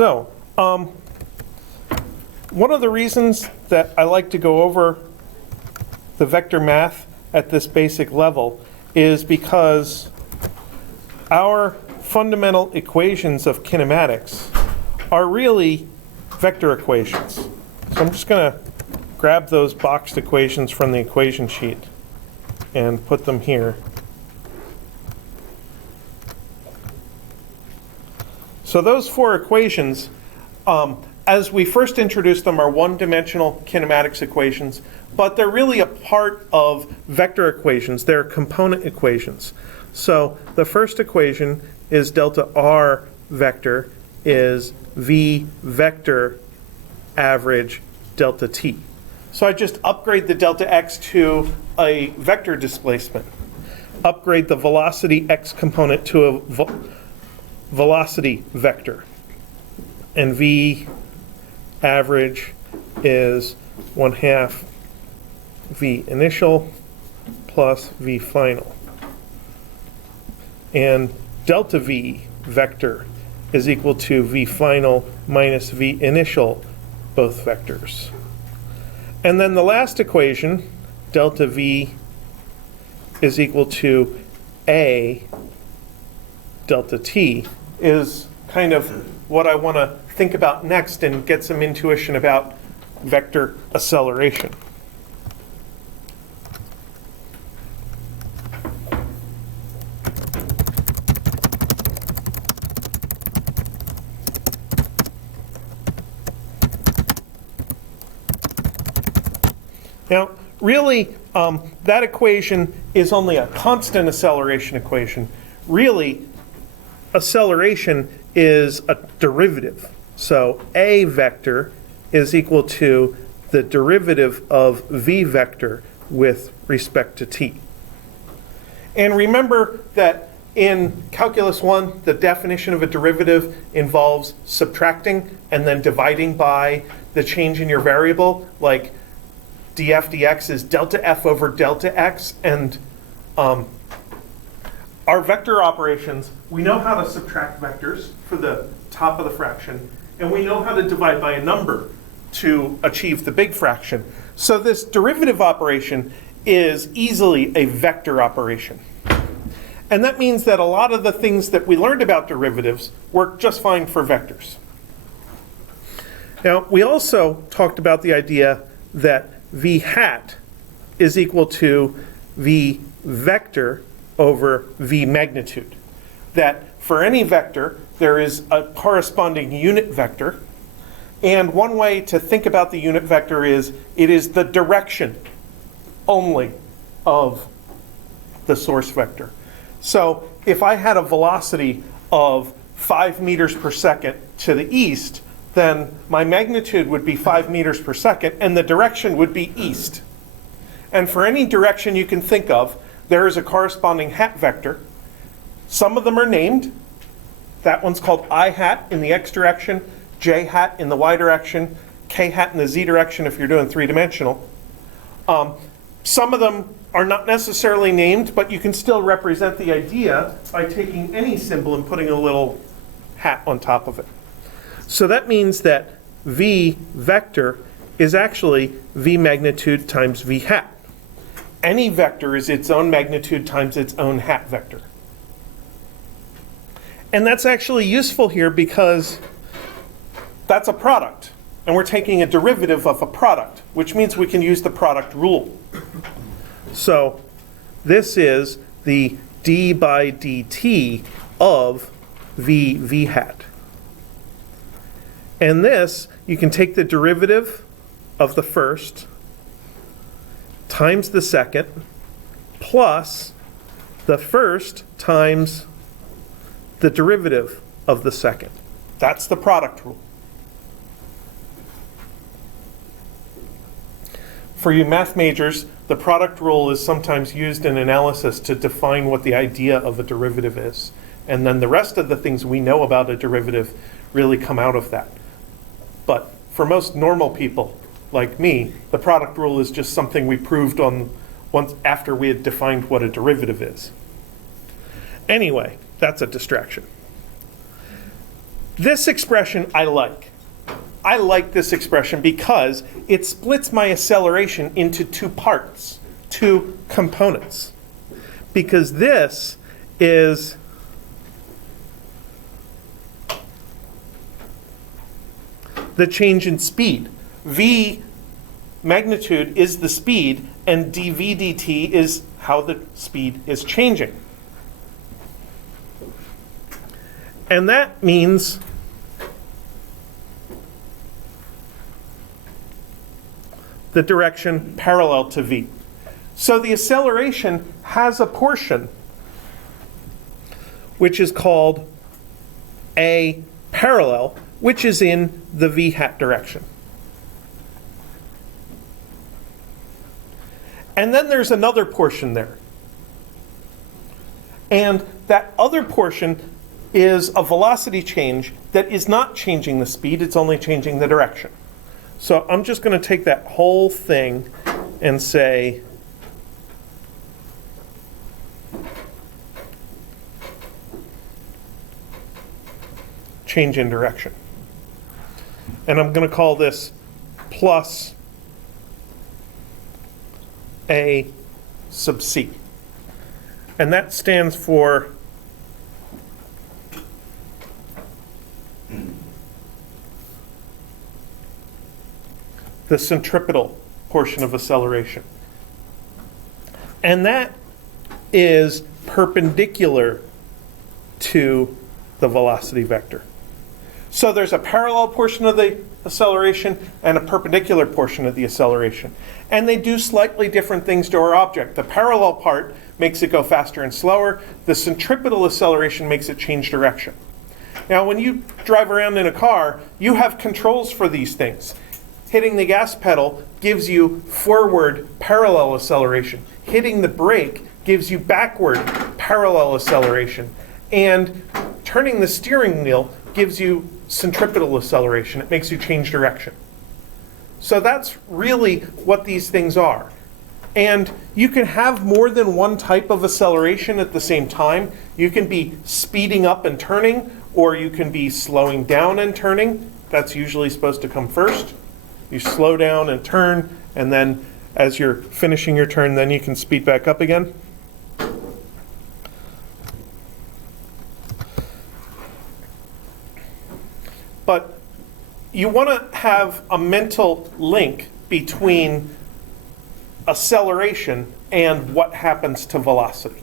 So, one of the reasons that I like to go over the vector math at this basic level is because our fundamental equations of kinematics are really vector equations. So I'm just going to grab those boxed equations from the equation sheet and put them here. So those four equations, as we first introduced them, are one-dimensional kinematics equations, but they're really a part of vector equations. They're component equations. So the first equation is delta r vector is v vector average delta t. So I just upgrade the delta x to a vector displacement. Upgrade the velocity x component to a velocity vector. And v average is 1/2 v initial plus v final. And delta v vector is equal to v final minus v initial, both vectors. And then the last equation, delta v is equal to a delta t, is kind of what I want to think about next and get some intuition about vector acceleration. Now, really, that equation is only a constant acceleration equation. Really, acceleration is a derivative. So a vector is equal to the derivative of v vector with respect to t. And remember that in Calculus 1, the definition of a derivative involves subtracting and then dividing by the change in your variable, like df dx is delta f over delta x, and our vector operations, we know how to subtract vectors for the top of the fraction, and we know how to divide by a number to achieve the big fraction. So this derivative operation is easily a vector operation. And that means that a lot of the things that we learned about derivatives work just fine for vectors. Now, we also talked about the idea that v hat is equal to v vector over v magnitude. That for any vector, there is a corresponding unit vector. And one way to think about the unit vector is it is the direction only of the source vector. So if I had a velocity of 5 meters per second to the east, then my magnitude would be 5 meters per second, and the direction would be east. And for any direction you can think of, there is a corresponding hat vector. Some of them are named. That one's called I hat in the x direction, j hat in the y direction, k hat in the z direction if you're doing three-dimensional. Some of them are not necessarily named, but you can still represent the idea by taking any symbol and putting a little hat on top of it. So that means that v vector is actually v magnitude times v hat. Any vector is its own magnitude times its own hat vector. And that's actually useful here because that's a product. And we're taking a derivative of a product, which means we can use the product rule. So this is the d by dt of v hat. And this, you can take the derivative of the first times the second plus the first times the derivative of the second. That's the product rule. For you math majors, the product rule is sometimes used in analysis to define what the idea of a derivative is. And then the rest of the things we know about a derivative really come out of that. But for most normal people, like me, the product rule is just something we proved on once after we had defined what a derivative is. Anyway, that's a distraction. This expression I like. I like this expression because it splits my acceleration into two parts, two components. Because this is the change in speed. V magnitude is the speed, and dv dt is how the speed is changing. And that means the direction parallel to v. So the acceleration has a portion which is called a parallel, which is in the v hat direction. And then there's another portion there. And that other portion is a velocity change that is not changing the speed, it's only changing the direction. So I'm just going to take that whole thing and say change in direction. And I'm going to call this plus A sub c. And that stands for the centripetal portion of acceleration. And that is perpendicular to the velocity vector. So there's a parallel portion of the acceleration and a perpendicular portion of the acceleration. And they do slightly different things to our object. The parallel part makes it go faster and slower. The centripetal acceleration makes it change direction. Now, when you drive around in a car, you have controls for these things. Hitting the gas pedal gives you forward parallel acceleration. Hitting the brake gives you backward parallel acceleration. And turning the steering wheel gives you centripetal acceleration. It makes you change direction. So that's really what these things are. And you can have more than one type of acceleration at the same time. You can be speeding up and turning, or you can be slowing down and turning. That's usually supposed to come first. You slow down and turn, and then as you're finishing your turn, then you can speed back up again. But you want to have a mental link between acceleration and what happens to velocity.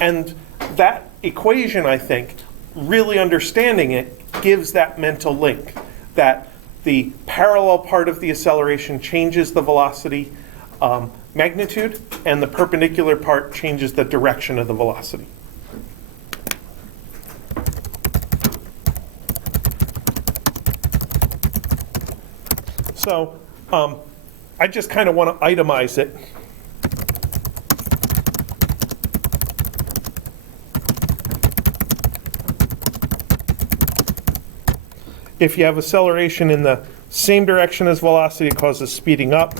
And that equation, I think, really understanding it, gives that mental link, that the parallel part of the acceleration changes the velocity magnitude, and the perpendicular part changes the direction of the velocity. So I just kind of want to itemize it. If you have acceleration in the same direction as velocity, it causes speeding up.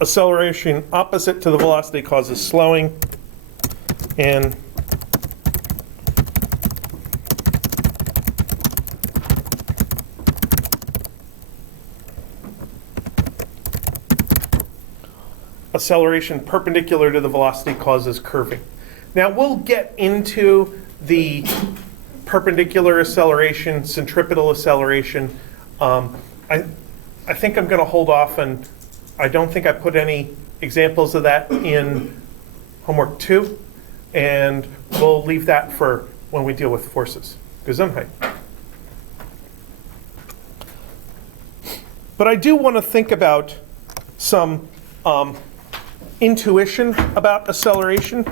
Acceleration opposite to the velocity causes slowing. And acceleration perpendicular to the velocity causes curving. Now we'll get into the perpendicular acceleration, centripetal acceleration. I think I'm going to hold off, and I don't think I put any examples of that in homework 2, and we'll leave that for when we deal with forces. Gesundheit. But I do want to think about some intuition about acceleration.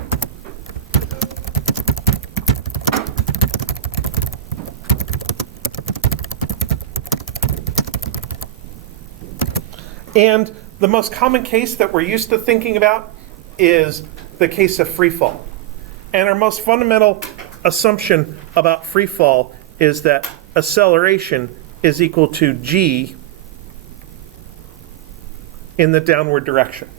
And the most common case that we're used to thinking about is the case of free fall. And our most fundamental assumption about free fall is that acceleration is equal to g in the downward direction.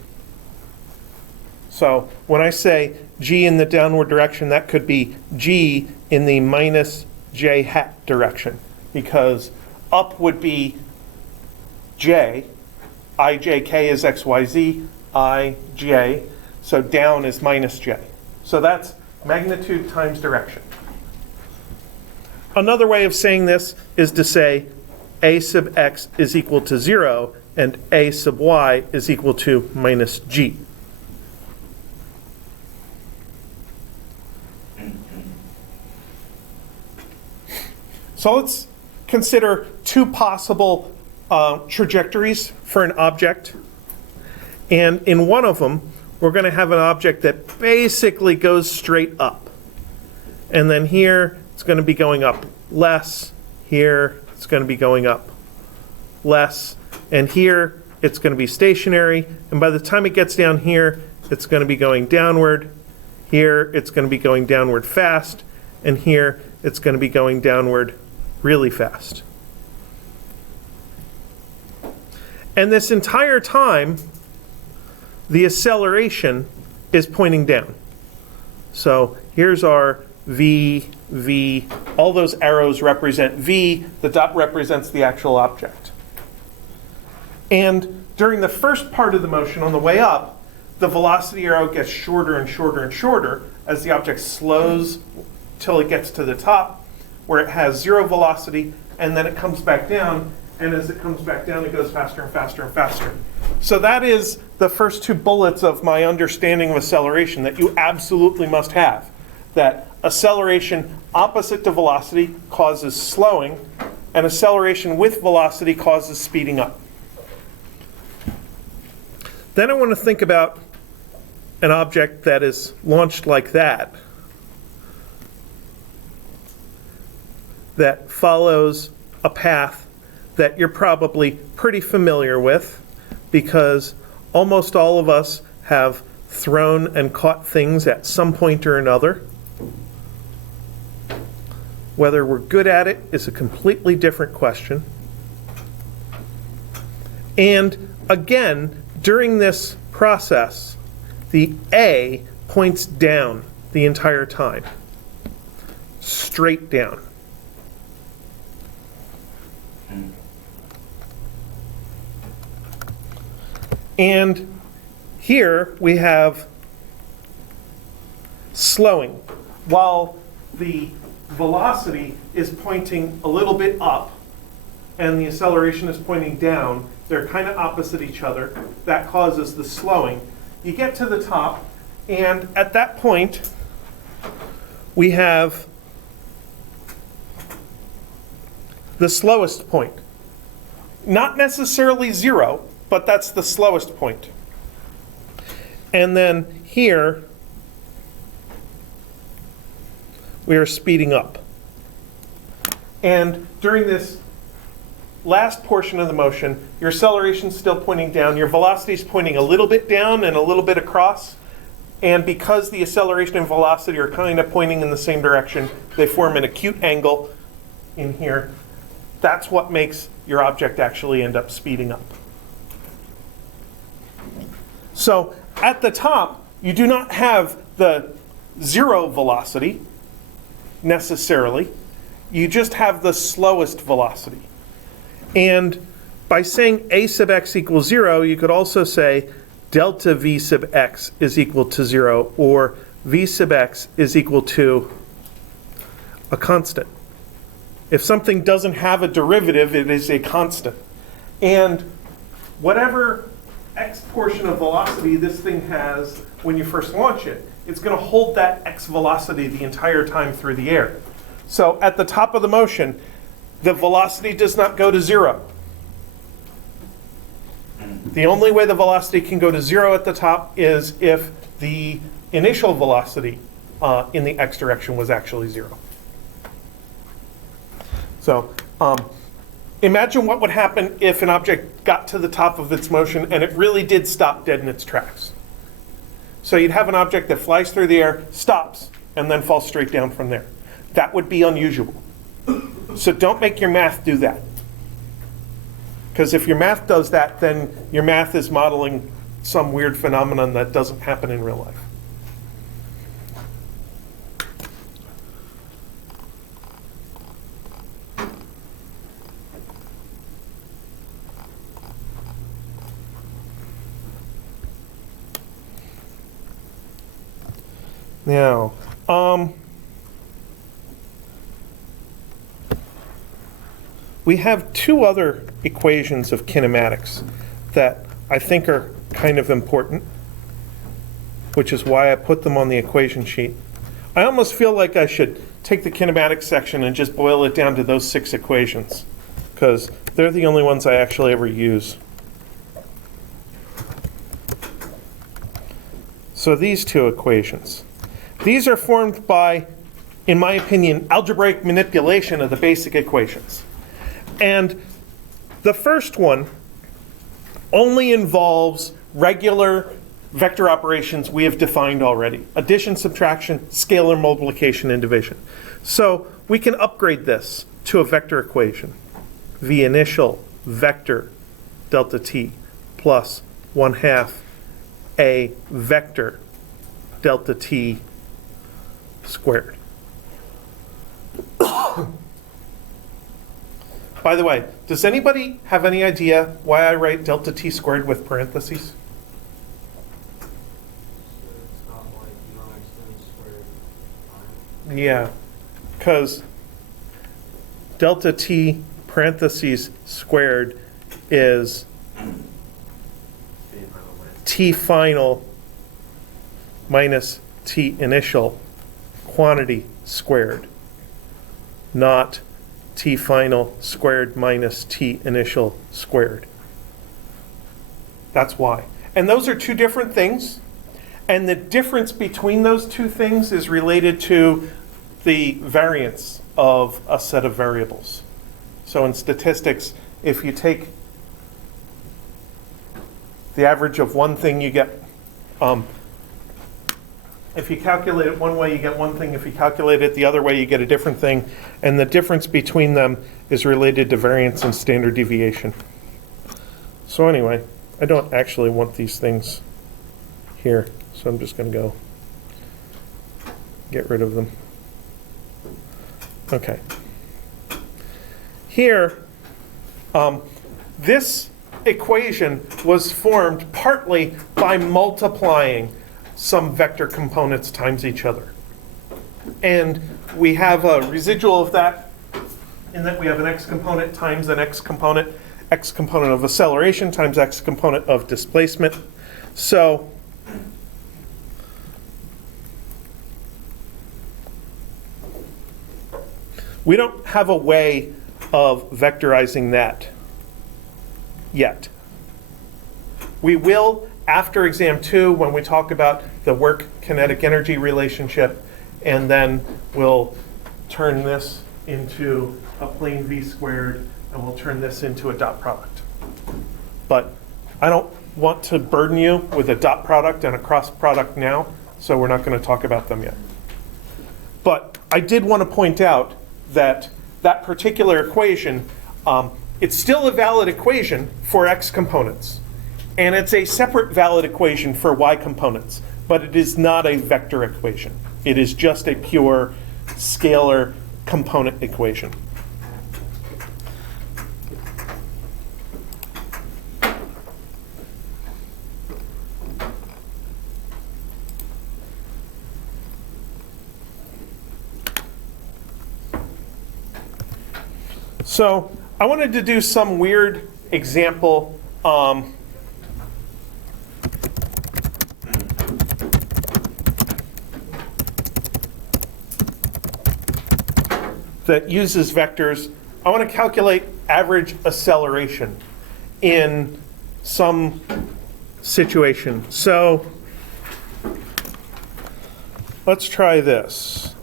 So when I say g in the downward direction, that could be g in the minus j hat direction, because up would be j, ijk is xyz, ij, so down is minus j. So that's magnitude times direction. Another way of saying this is to say a sub x is equal to 0 and a sub y is equal to minus g. So let's consider two possible trajectories for an object. And in one of them, we're going to have an object that basically goes straight up. And then here, it's going to be going up less. Here, it's going to be going up less. And here, it's going to be stationary. And by the time it gets down here, it's going to be going downward. Here, it's going to be going downward fast. And here, it's going to be going downward really fast. And this entire time, the acceleration is pointing down. So here's our v, v. All those arrows represent v. The dot represents the actual object. And during the first part of the motion on the way up, the velocity arrow gets shorter and shorter and shorter as the object slows till it gets to the top, where it has 0 velocity, and then it comes back down, and as it comes back down, it goes faster and faster and faster. So that is the first two bullets of my understanding of acceleration that you absolutely must have. That acceleration opposite to velocity causes slowing, and acceleration with velocity causes speeding up. Then I want to think about an object that is launched like that, that follows a path that you're probably pretty familiar with, because almost all of us have thrown and caught things at some point or another. Whether we're good at it is a completely different question. And again, during this process, the A points down the entire time, straight down. And here we have slowing. While the velocity is pointing a little bit up and the acceleration is pointing down, they're kind of opposite each other. That causes the slowing. You get to the top, and at that point, we have the slowest point. Not necessarily 0, but that's the slowest point. And then here, we are speeding up. And during this last portion of the motion, your acceleration is still pointing down, your velocity is pointing a little bit down and a little bit across. And because the acceleration and velocity are kind of pointing in the same direction, they form an acute angle in here. That's what makes your object actually end up speeding up. So at the top, you do not have the 0 velocity necessarily. You just have the slowest velocity. And by saying a sub x equals 0, you could also say delta v sub x is equal to 0, or v sub x is equal to a constant. If something doesn't have a derivative, it is a constant. And whatever x portion of velocity this thing has when you first launch it, it's going to hold that x velocity the entire time through the air. So at the top of the motion, the velocity does not go to 0. The only way the velocity can go to 0 at the top is if the initial velocity in the x direction was actually 0. So imagine what would happen if an object got to the top of its motion and it really did stop dead in its tracks. So you'd have an object that flies through the air, stops, and then falls straight down from there. That would be unusual. So don't make your math do that. Because if your math does that, then your math is modeling some weird phenomenon that doesn't happen in real life. Now, we have two other equations of kinematics that I think are kind of important, which is why I put them on the equation sheet. I almost feel like I should take the kinematics section and just boil it down to those 6 equations, because they're the only ones I actually ever use. So these two equations. These are formed by, in my opinion, algebraic manipulation of the basic equations. And the first one only involves regular vector operations we have defined already. Addition, subtraction, scalar multiplication, and division. So we can upgrade this to a vector equation. V initial vector delta t plus 1/2 a vector delta t squared. By the way, does anybody have any idea why I write delta t squared with parentheses? It's not like you don't extend squared. Yeah, because delta t parentheses squared is t final minus t initial quantity squared, not t final squared minus t initial squared. That's why. And those are two different things. And the difference between those two things is related to the variance of a set of variables. So in statistics, if you take the average of one thing, you get, if you calculate it one way, you get one thing. If you calculate it the other way, you get a different thing. And the difference between them is related to variance and standard deviation. So anyway, I don't actually want these things here, so I'm just going to go get rid of them. Okay. Here, this equation was formed partly by multiplying some vector components times each other. And we have a residual of that in that we have an x component times an x component of acceleration times x component of displacement. So we don't have a way of vectorizing that yet. We will after exam 2 when we talk about the work kinetic energy relationship, and then we'll turn this into a plane v squared, and we'll turn this into a dot product. But I don't want to burden you with a dot product and a cross product now, so we're not going to talk about them yet. But I did want to point out that that particular equation, it's still a valid equation for x components. And it's a separate valid equation for y components, but it is not a vector equation. It is just a pure scalar component equation. So I wanted to do some weird example that uses vectors. I want to calculate average acceleration in some situation. So let's try this.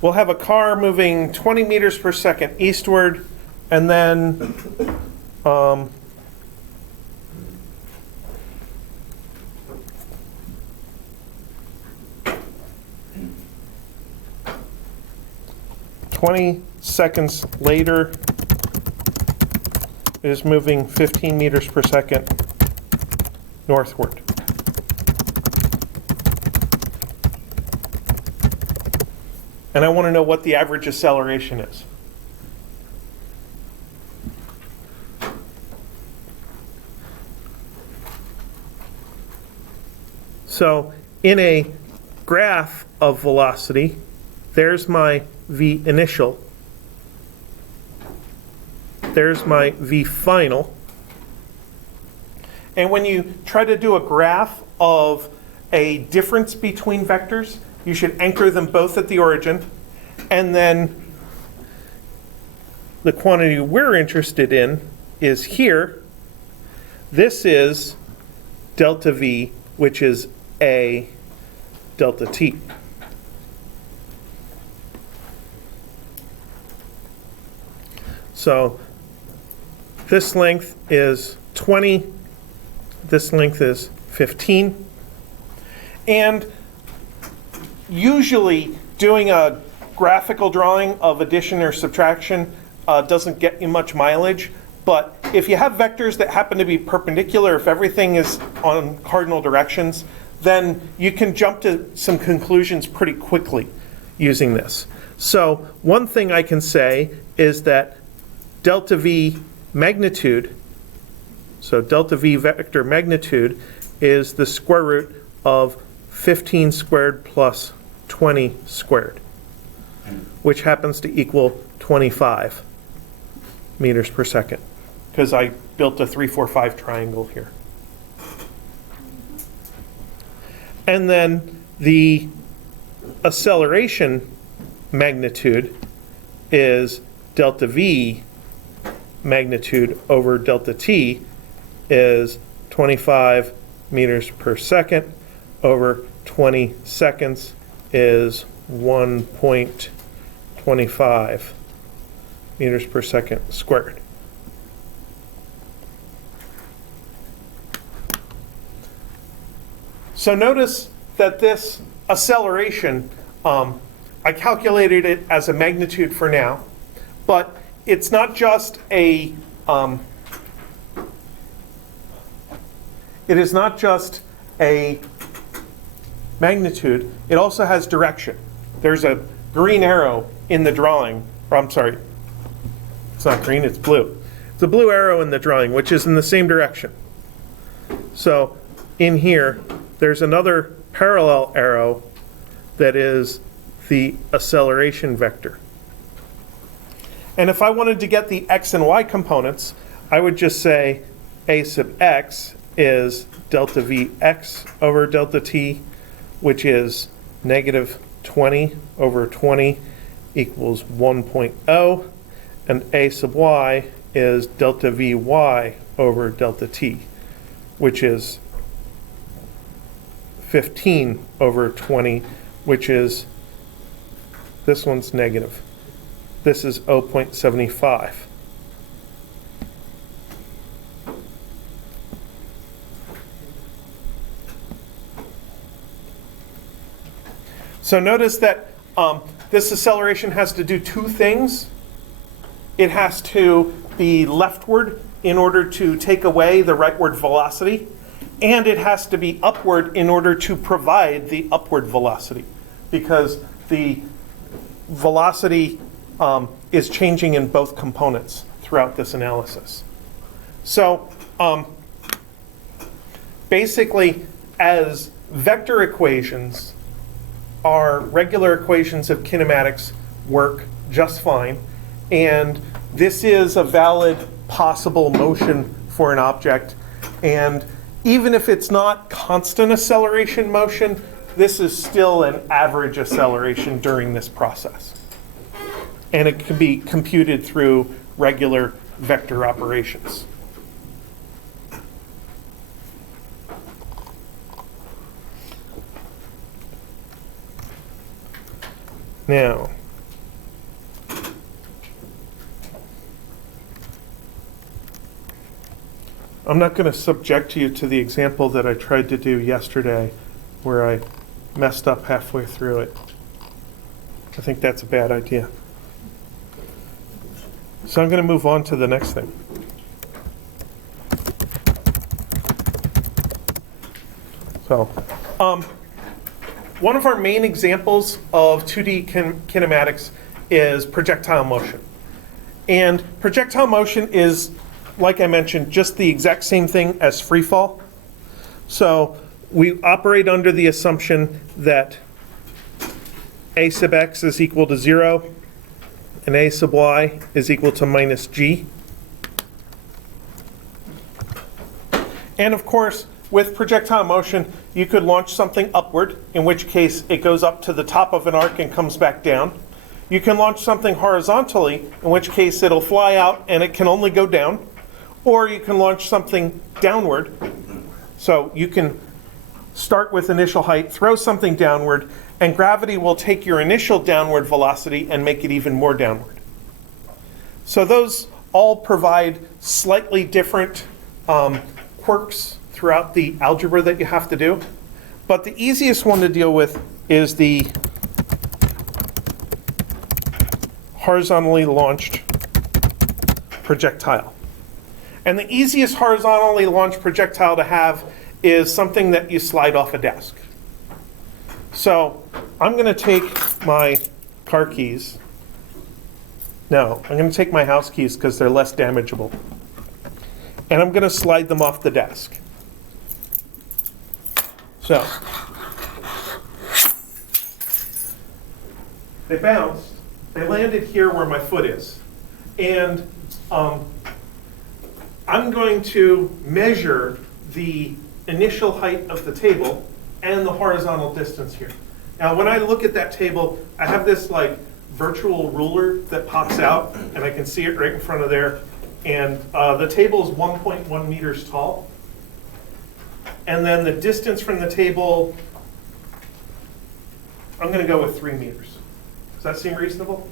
We'll have a car moving 20 meters per second eastward, and then 20 seconds later, it is moving 15 meters per second northward. And I want to know what the average acceleration is. So in a graph of velocity, there's my v initial, there's my v final. And when you try to do a graph of a difference between vectors, you should anchor them both at the origin, and then the quantity we're interested in is here. This is delta v, which is a delta t. So this length is 20, this length is 15, and usually doing a graphical drawing of addition or subtraction doesn't get you much mileage, but if you have vectors that happen to be perpendicular, if everything is on cardinal directions, then you can jump to some conclusions pretty quickly using this. So one thing I can say is that delta v magnitude, so delta v vector magnitude, is the square root of 15 squared plus 20 squared, which happens to equal 25 meters per second, because I built a 3-4-5 triangle here. And then the acceleration magnitude is delta v magnitude over delta t is 25 meters per second over 20 seconds is 1.25 meters per second squared. So notice that this acceleration, I calculated it as a magnitude for now, but it's not just a, it is not just a magnitude, it also has direction. There's a green arrow in the drawing, or I'm sorry, it's not green, it's blue. It's a blue arrow in the drawing, which is in the same direction. So in here, there's another parallel arrow that is the acceleration vector. And if I wanted to get the x and y components, I would just say a sub x is delta vx over delta t, which is negative 20 over 20 equals 1.0, and a sub y is delta vy over delta t, which is 15 over 20, which is, this one's negative. This is 0.75. So notice that this acceleration has to do two things. It has to be leftward in order to take away the rightward velocity, and it has to be upward in order to provide the upward velocity, because the velocity is changing in both components throughout this analysis. So basically, as vector equations, our regular equations of kinematics work just fine, and this is a valid possible motion for an object, and even if it's not constant acceleration motion, this is still an average acceleration during this process. And it can be computed through regular vector operations. Now, I'm not going to subject you to the example that I tried to do yesterday where I messed up halfway through it. I think that's a bad idea. So I'm going to move on to the next thing. So, one of our main examples of 2D kinematics is projectile motion. And projectile motion is, like I mentioned, just the exact same thing as free fall. So we operate under the assumption that a sub x is equal to 0 and a sub y is equal to minus g. And of course, with projectile motion, you could launch something upward, in which case it goes up to the top of an arc and comes back down. You can launch something horizontally, in which case it'll fly out and it can only go down. Or you can launch something downward. So you can start with initial height, throw something downward, and gravity will take your initial downward velocity and make it even more downward. So those all provide slightly different quirks throughout the algebra that you have to do. But the easiest one to deal with is the horizontally launched projectile. And the easiest horizontally launched projectile to have is something that you slide off a desk. So I'm going to take my car keys. No, I'm going to take my house keys because they're less damageable. And I'm going to slide them off the desk. So they bounced. They landed here where my foot is. And I'm going to measure the initial height of the table and the horizontal distance here. Now, when I look at that table, I have this like virtual ruler that pops out, and I can see it right in front of there. And the table is 1.1 meters tall. And then the distance from the table, I'm going to go with 3 meters. Does that seem reasonable?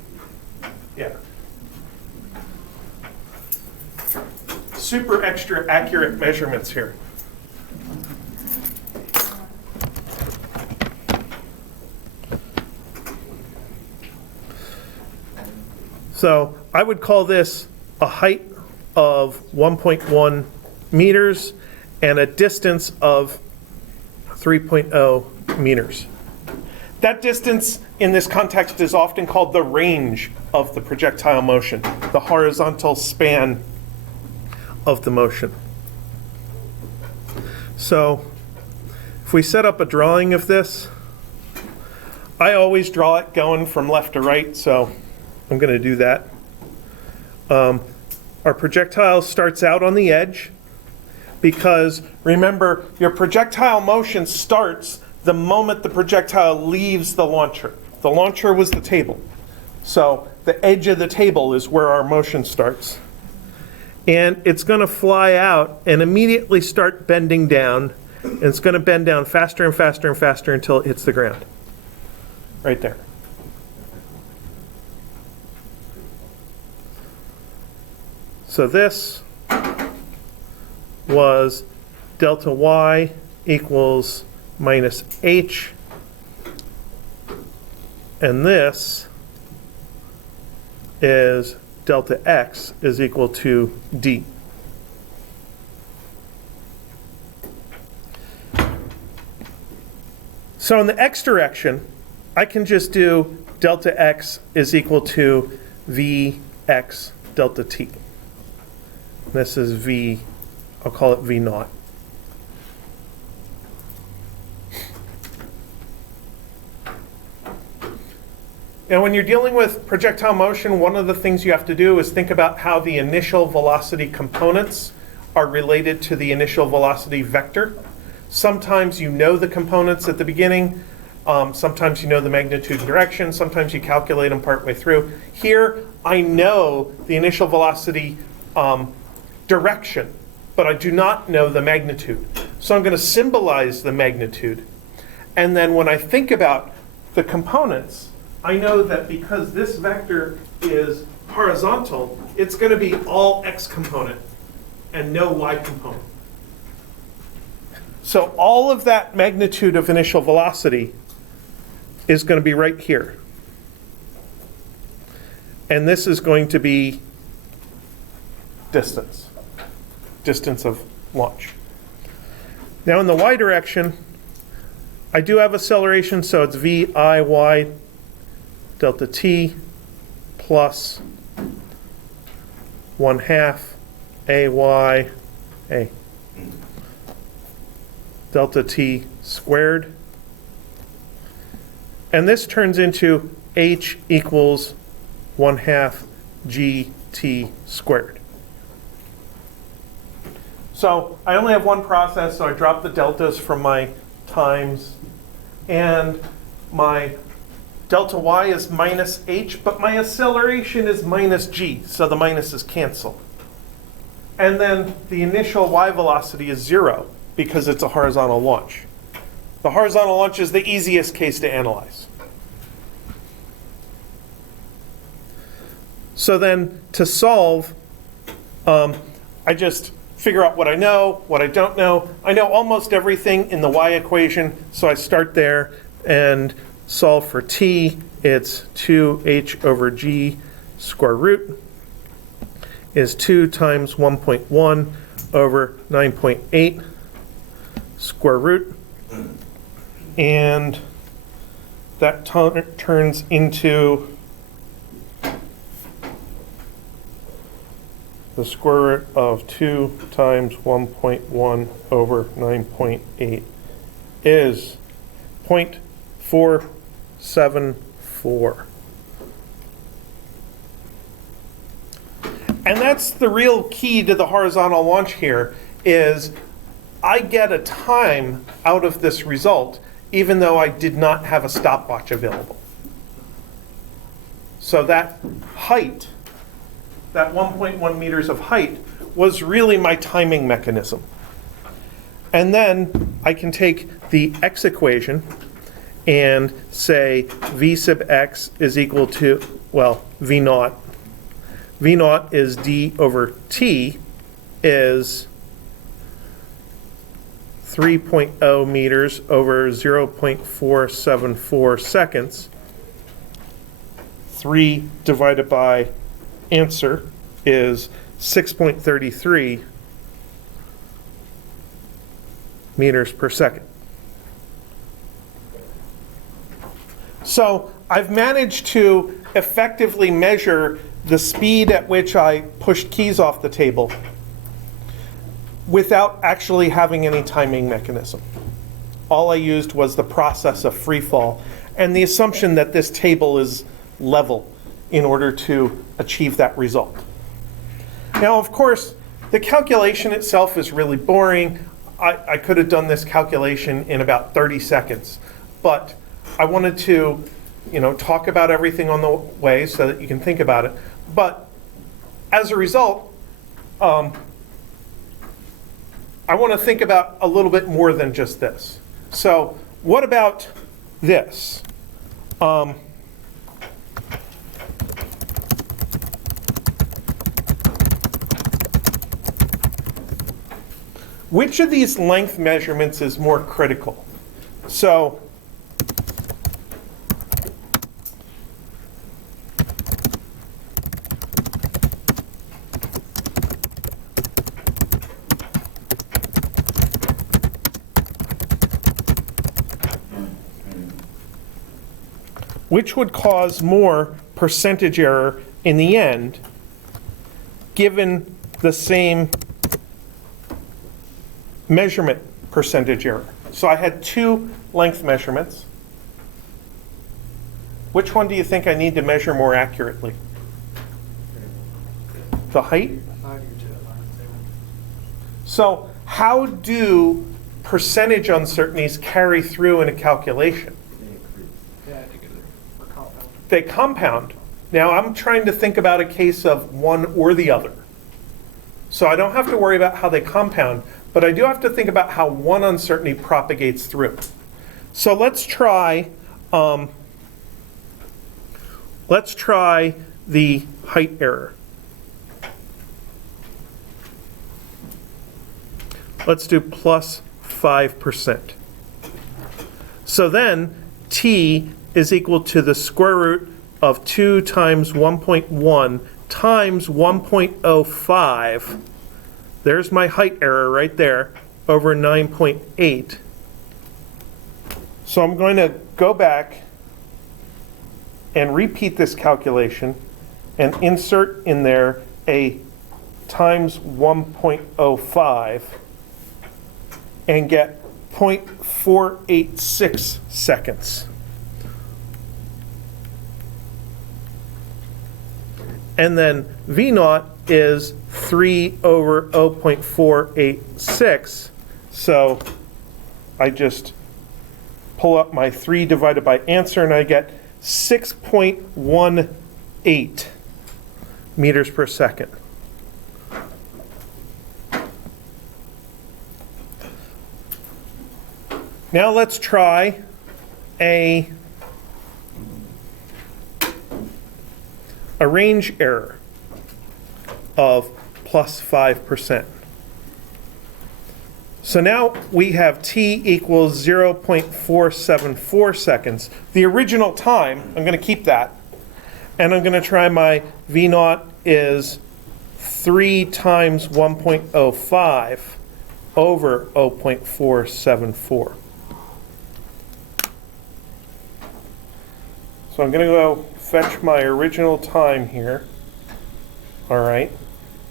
Yeah. Super extra accurate measurements here. So I would call this a height of 1.1 meters and a distance of 3.0 meters. That distance in this context is often called the range of the projectile motion, the horizontal span of the motion. So if we set up a drawing of this, I always draw it going from left to right, so I'm going to do that. Our projectile starts out on the edge because, remember, your projectile motion starts the moment the projectile leaves the launcher. The launcher was the table. So the edge of the table is where our motion starts. And it's going to fly out and immediately start bending down. And it's going to bend down faster and faster and faster until it hits the ground. Right there. So this was delta y equals minus h. And this is delta x is equal to d. So in the x direction, I can just do delta x is equal to vx delta t. This is v, I'll call it v naught. And when you're dealing with projectile motion, one of the things you have to do is think about how the initial velocity components are related to the initial velocity vector. Sometimes you know the components at the beginning. Sometimes you know the magnitude and direction. Sometimes you calculate them partway through. Here, I know the initial velocity direction, but I do not know the magnitude. So I'm going to symbolize the magnitude. And then when I think about the components, I know that because this vector is horizontal, it's going to be all x component and no y component. So all of that magnitude of initial velocity is going to be right here. And this is going to be distance of launch. Now in the y direction, I do have acceleration, so it's VIY delta t plus 1/2 AY A delta t squared. And this turns into h equals 1/2 gt squared. So I only have one process, so I drop the deltas from my times, and my delta y is minus h, but my acceleration is minus g, so the minuses cancel. And then the initial y velocity is 0 because it's a horizontal launch. The horizontal launch is the easiest case to analyze. So then to solve, I just figure out what I know, what I don't know. I know almost everything in the y equation, so I start there and solve for t. It's 2h over g square root is 2 times 1.1 over 9.8 square root. And that turns into the square root of 2 times 1.1 over 9.8 is 0.474. And that's the real key to the horizontal launch here, is I get a time out of this result even though I did not have a stopwatch available. So that height, that 1.1 meters of height, was really my timing mechanism. And then I can take the x equation and say v sub x is equal to, well, v naught. V naught is d over t is 3.0 meters over 0.474 seconds. 3 divided by answer is 6.33 meters per second. So I've managed to effectively measure the speed at which I pushed keys off the table without actually having any timing mechanism. All I used was the process of free fall and the assumption that this table is level in order to achieve that result. Now, of course, the calculation itself is really boring. I could have done this calculation in about 30 seconds, but I wanted to, talk about everything on the way so that you can think about it. But as a result, I want to think about a little bit more than just this. So what about this? Which of these length measurements is more critical? So which would cause more percentage error in the end, given the same measurement percentage error? So I had 2 length measurements. Which one do you think I need to measure more accurately? The height? So how do percentage uncertainties carry through in a calculation? They compound. Now I'm trying to think about a case of one or the other. So I don't have to worry about how they compound, but I do have to think about how one uncertainty propagates through. So let's try the height error. Let's do plus 5%. So then t is equal to the square root of 2 times 1.1 times 1.05, there's my height error right there, over 9.8. So I'm going to go back and repeat this calculation and insert in there a times 1.05 and get 0.486 seconds. And then V naught is 3 over 0.486. So I just pull up my 3 divided by answer and I get 6.18 meters per second. Now let's try a range error of plus 5%. So now we have t equals 0.474 seconds. The original time, I'm going to keep that. And I'm going to try my V naught is 3 times 1.05 over 0.474. So I'm going to go fetch my original time here. All right.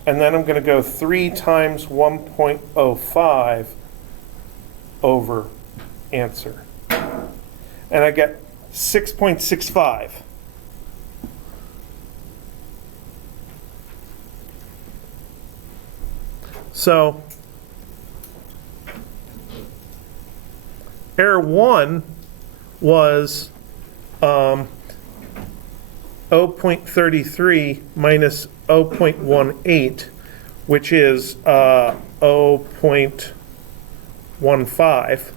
And then I'm going to go 3 times 1.05 over answer. And I get 6.65. So error 1 was 0.33 minus 0.18, which is 0.15.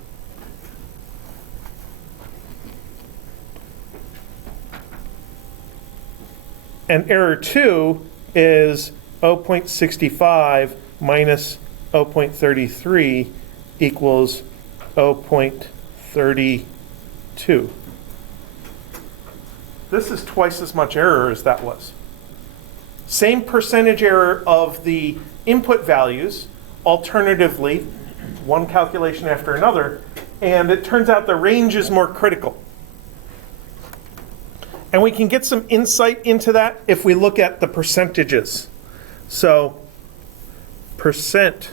And error 2 is 0.65 minus 0.33 equals 0.32. This is twice as much error as that was. Same percentage error of the input values, alternatively, one calculation after another, and it turns out the range is more critical. And we can get some insight into that if we look at the percentages. So, percent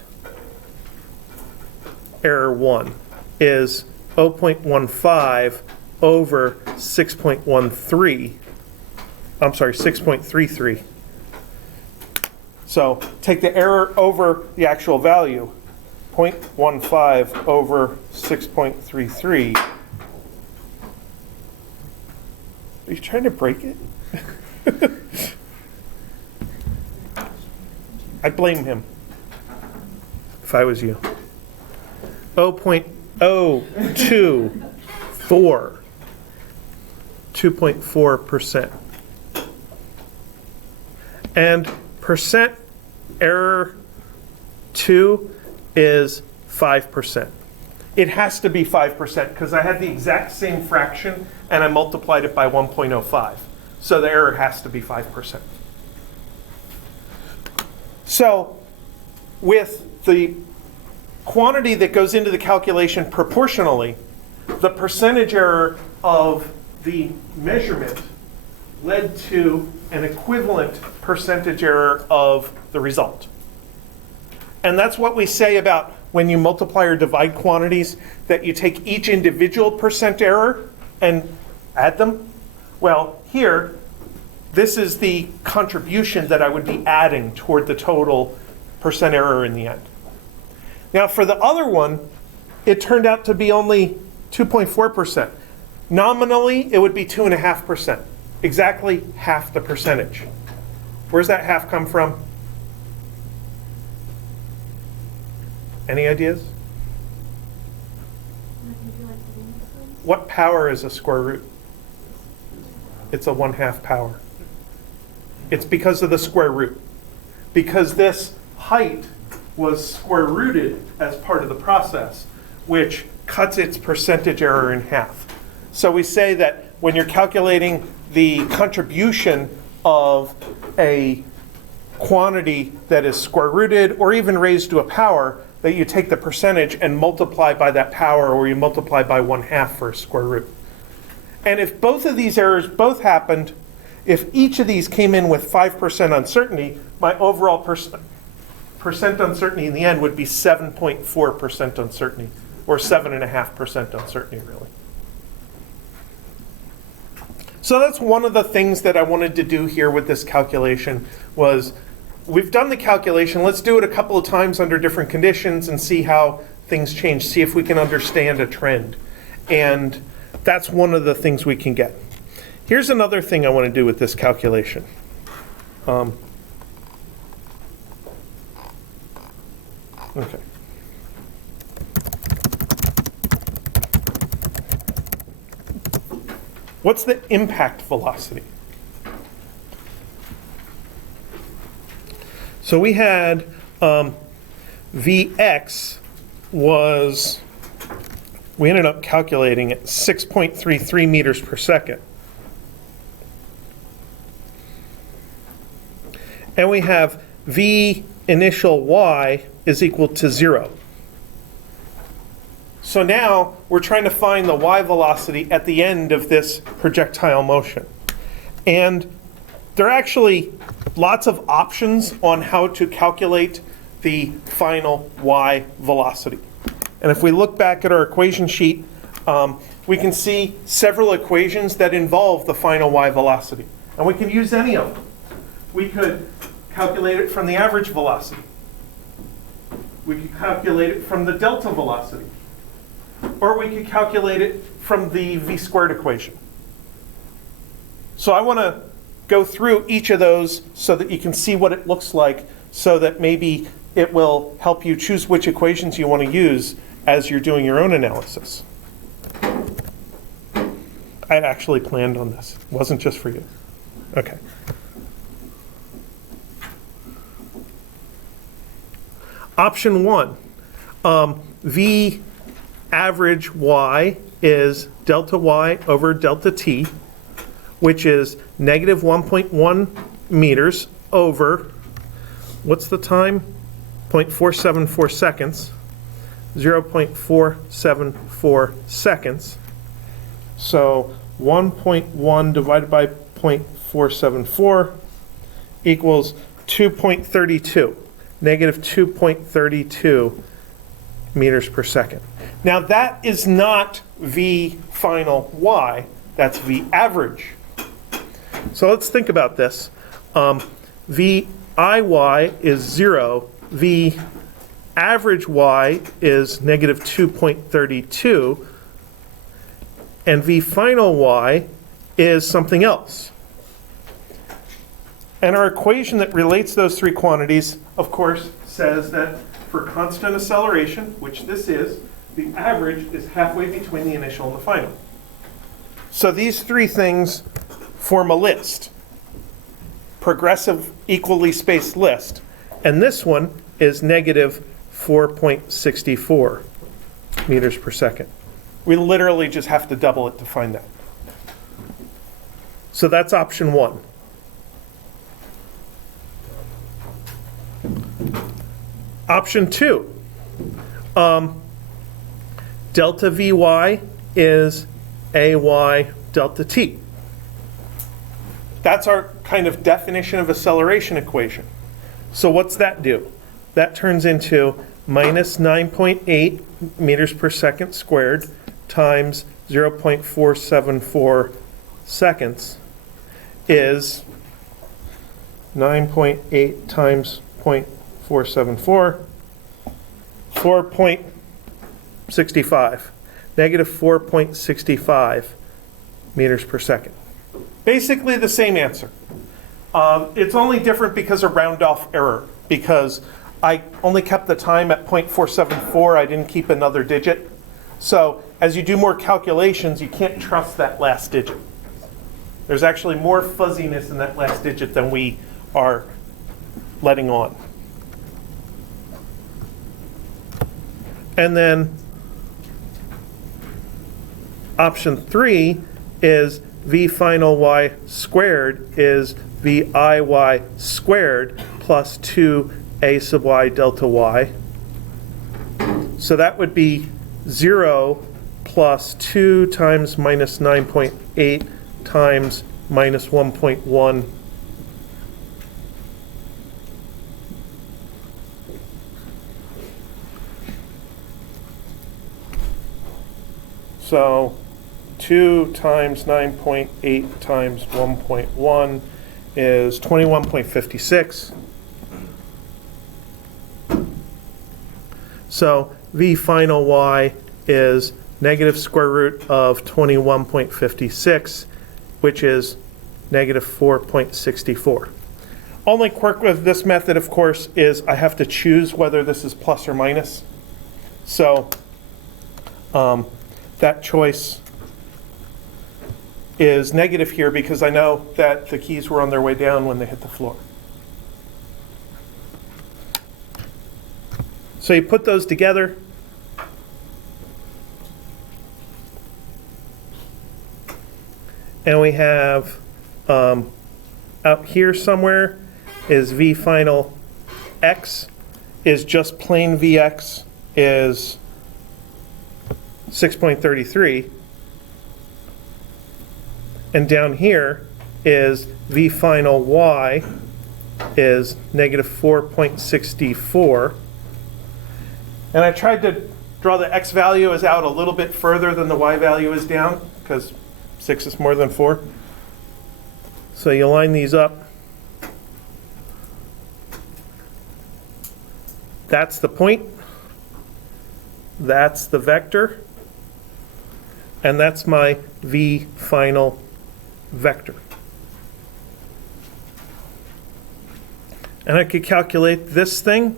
error 1 is 0.15 over 6.33. So take the error over the actual value, 0.15 over 6.33. Are you trying to break it? I'd blame him if I was you. 0.024. 2.4%. And percent error 2 is 5%. It has to be 5% because I had the exact same fraction and I multiplied it by 1.05. So the error has to be 5%. So with the quantity that goes into the calculation proportionally, the percentage error of the measurement led to an equivalent percentage error of the result. And that's what we say about when you multiply or divide quantities, that you take each individual percent error and add them. Well, here, this is the contribution that I would be adding toward the total percent error in the end. Now, for the other one, it turned out to be only 2.4%. Nominally, it would be 2.5%, exactly half the percentage. Where's that half come from? Any ideas? What power is a square root? It's a 1/2 power. It's because of the square root. Because this height was square rooted as part of the process, which cuts its percentage error in half. So we say that when you're calculating the contribution of a quantity that is square rooted or even raised to a power, that you take the percentage and multiply by that power, or you multiply by 1/2 for a square root. And if both of these errors both happened, if each of these came in with 5% uncertainty, my overall percent uncertainty in the end would be 7.4% uncertainty, or 7.5% uncertainty, really. So that's one of the things that I wanted to do here with this calculation was, we've done the calculation, let's do it a couple of times under different conditions and see how things change, see if we can understand a trend. And that's one of the things we can get. Here's another thing I want to do with this calculation. Okay. What's the impact velocity? So we had Vx was, we ended up calculating at 6.33 meters per second. And we have V initial y is equal to 0. So now we're trying to find the y velocity at the end of this projectile motion. And there are actually lots of options on how to calculate the final y velocity. And if we look back at our equation sheet, we can see several equations that involve the final y velocity. And we can use any of them. We could calculate it from the average velocity. We could calculate it from the delta velocity. Or we could calculate it from the v squared equation. So I want to go through each of those so that you can see what it looks like, so that maybe it will help you choose which equations you want to use as you're doing your own analysis. I actually planned on this. It wasn't just for you. Okay. Option 1, V average y is delta y over delta t, which is negative 1.1 meters over, what's the time? 0.474 seconds, 0.474 seconds. So 1.1 divided by 0.474 equals 2.32, negative 2.32 meters per second. Now that is not V final y, that's V average. So let's think about this. V IY is 0, V average y is negative 2.32, and V final y is something else. And our equation that relates those three quantities, of course, says that for constant acceleration, which this is, the average is halfway between the initial and the final. So these three things form a list, progressive equally spaced list. And this one is negative 4.64 meters per second. We literally just have to double it to find that. So that's option 1. Option 2, delta Vy is Ay delta t. That's our kind of definition of acceleration equation. So what's that do? That turns into minus 9.8 meters per second squared times 0.474 seconds is 9.8 times 0.474, 4.65, negative 4.65 meters per second. Basically the same answer. It's only different because of round off error, because I only kept the time at 0.474, I didn't keep another digit. So as you do more calculations, you can't trust that last digit. There's actually more fuzziness in that last digit than we are letting on. And then option 3 is V final y squared is VIY squared plus 2A sub y delta y. So that would be 0 plus 2 times minus 9.8 times minus 1.1. So 2 times 9.8 times 1.1 is 21.56. So V final y is negative square root of 21.56, which is negative 4.64. Only quirk with this method, of course, is I have to choose whether this is plus or minus. So that choice is negative here because I know that the keys were on their way down when they hit the floor. So you put those together. And we have out here somewhere is V final x is just plain Vx is 6.33. And down here is V final y is negative 4.64. And I tried to draw the x value as out a little bit further than the y value is down, because 6 is more than 4. So you line these up. That's the point. That's the vector. And that's my V final vector. And I could calculate this thing.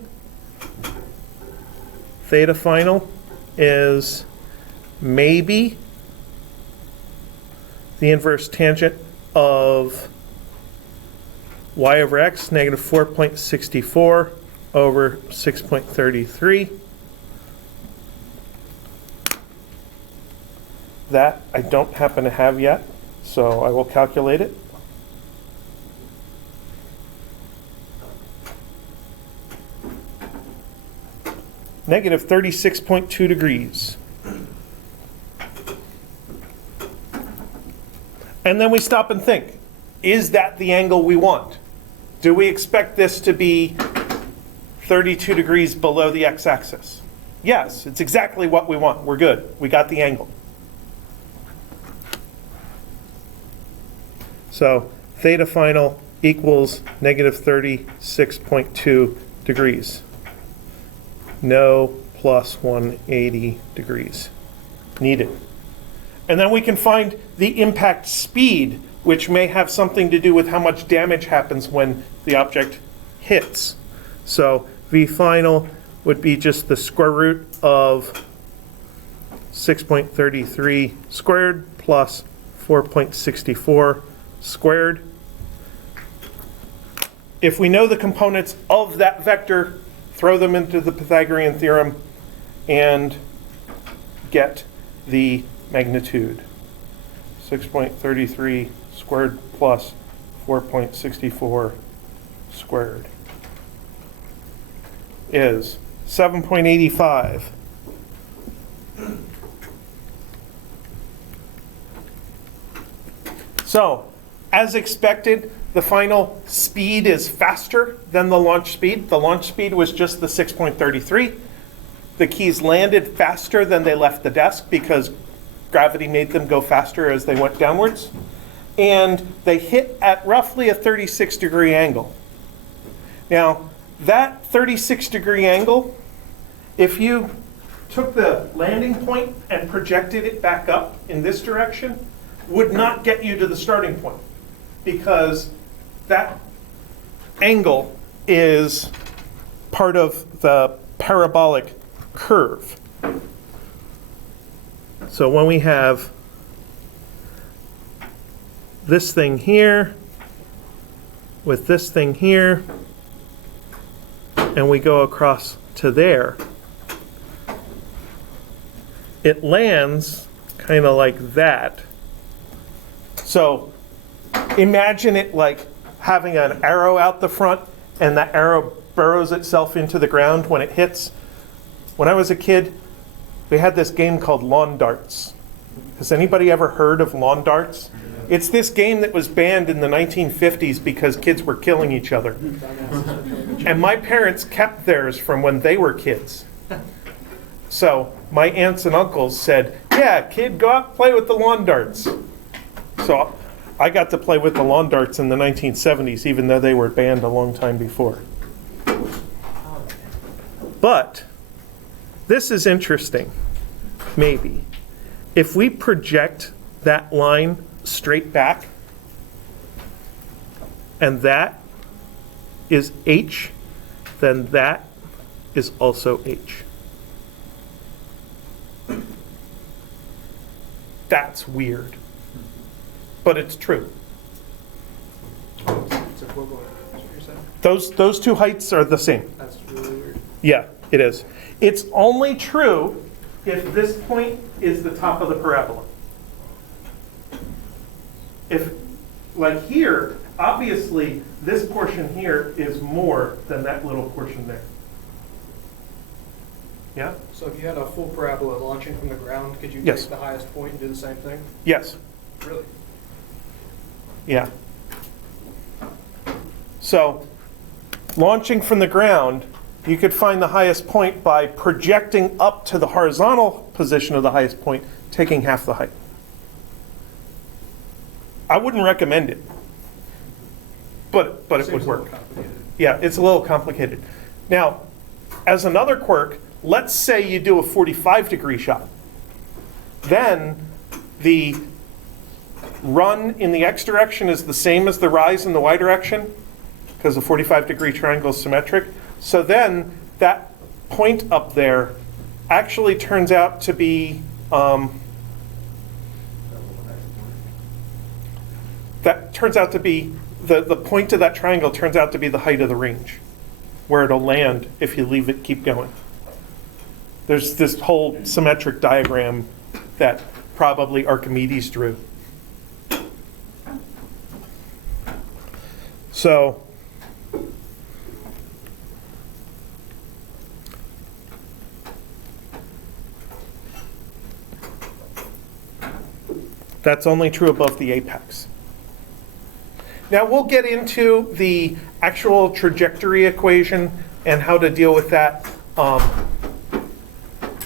Theta final is maybe the inverse tangent of y over x, negative 4.64 over 6.33. That I don't happen to have yet, so I will calculate it. Negative 36.2 degrees. And then we stop and think, is that the angle we want? Do we expect this to be 32 degrees below the x-axis? Yes, it's exactly what we want. We're good. We got the angle. So theta final equals negative 36.2 degrees. No plus 180 degrees needed. And then we can find the impact speed, which may have something to do with how much damage happens when the object hits. So V final would be just the square root of 6.33 squared plus 4.64 squared. If we know the components of that vector, throw them into the Pythagorean theorem and get the magnitude. 6.33 squared plus 4.64 squared is 7.85. So, as expected, the final speed is faster than the launch speed. The launch speed was just the 6.33. The keys landed faster than they left the desk because gravity made them go faster as they went downwards. And they hit at roughly a 36-degree angle. Now, that 36-degree angle, if you took the landing point and projected it back up in this direction, would not get you to the starting point, because that angle is part of the parabolic curve. So when we have this thing here with this thing here, and we go across to there, it lands kind of like that. So imagine it like having an arrow out the front and that arrow burrows itself into the ground when it hits. When I was a kid, we had this game called lawn darts. Has anybody ever heard of lawn darts? It's this game that was banned in the 1950s because kids were killing each other. And my parents kept theirs from when they were kids. So my aunts and uncles said, yeah, kid, go out and play with the lawn darts. So I got to play with the lawn darts in the 1970s, even though they were banned a long time before. But this is interesting, maybe. If we project that line straight back, and that is H, then that is also H. That's weird, but it's true. It's equivalent, that's what you're saying? Those two heights are the same. That's really weird. Yeah, it is. It's only true if this point is the top of the parabola. If, like here, obviously this portion here is more than that little portion there. Yeah? So if you had a full parabola launching from the ground, could you Yes. take the highest point and do the same thing? Yes. Really? Yeah. So, launching from the ground, you could find the highest point by projecting up to the horizontal position of the highest point, taking half the height. I wouldn't recommend it, but it would Seems a little work. complicated. Yeah, it's a little complicated. Now, as another quirk, let's say you do a 45-degree shot. Then the run in the x direction is the same as the rise in the y direction, because the 45-degree triangle is symmetric. So then that point up there actually turns out to be, the point of that triangle turns out to be the height of the range, where it'll land if you leave it keep going. There's this whole symmetric diagram that probably Archimedes drew. So, that's only true above the apex. Now we'll get into the actual trajectory equation and how to deal with that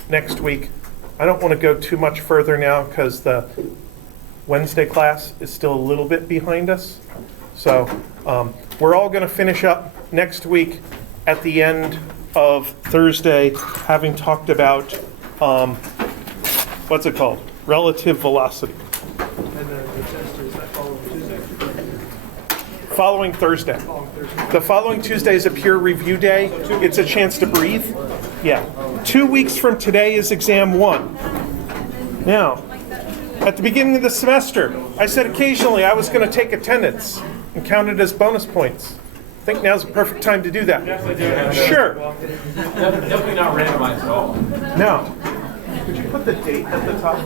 next week. I don't want to go too much further now because the Wednesday class is still a little bit behind us. So we're all going to finish up next week at the end of Thursday, having talked about, what's it called? Relative velocity. And then the test is that following Tuesday? Following Thursday. Following Thursday. The following Tuesday is a peer review day. It's a chance to breathe. Yeah. 2 weeks from today is exam 1. Now, at the beginning of the semester, I said occasionally I was going to take attendance and count it as bonus points. I think now's the perfect time to do that. Sure. Definitely not randomized at all. Now, could you put the date at the top?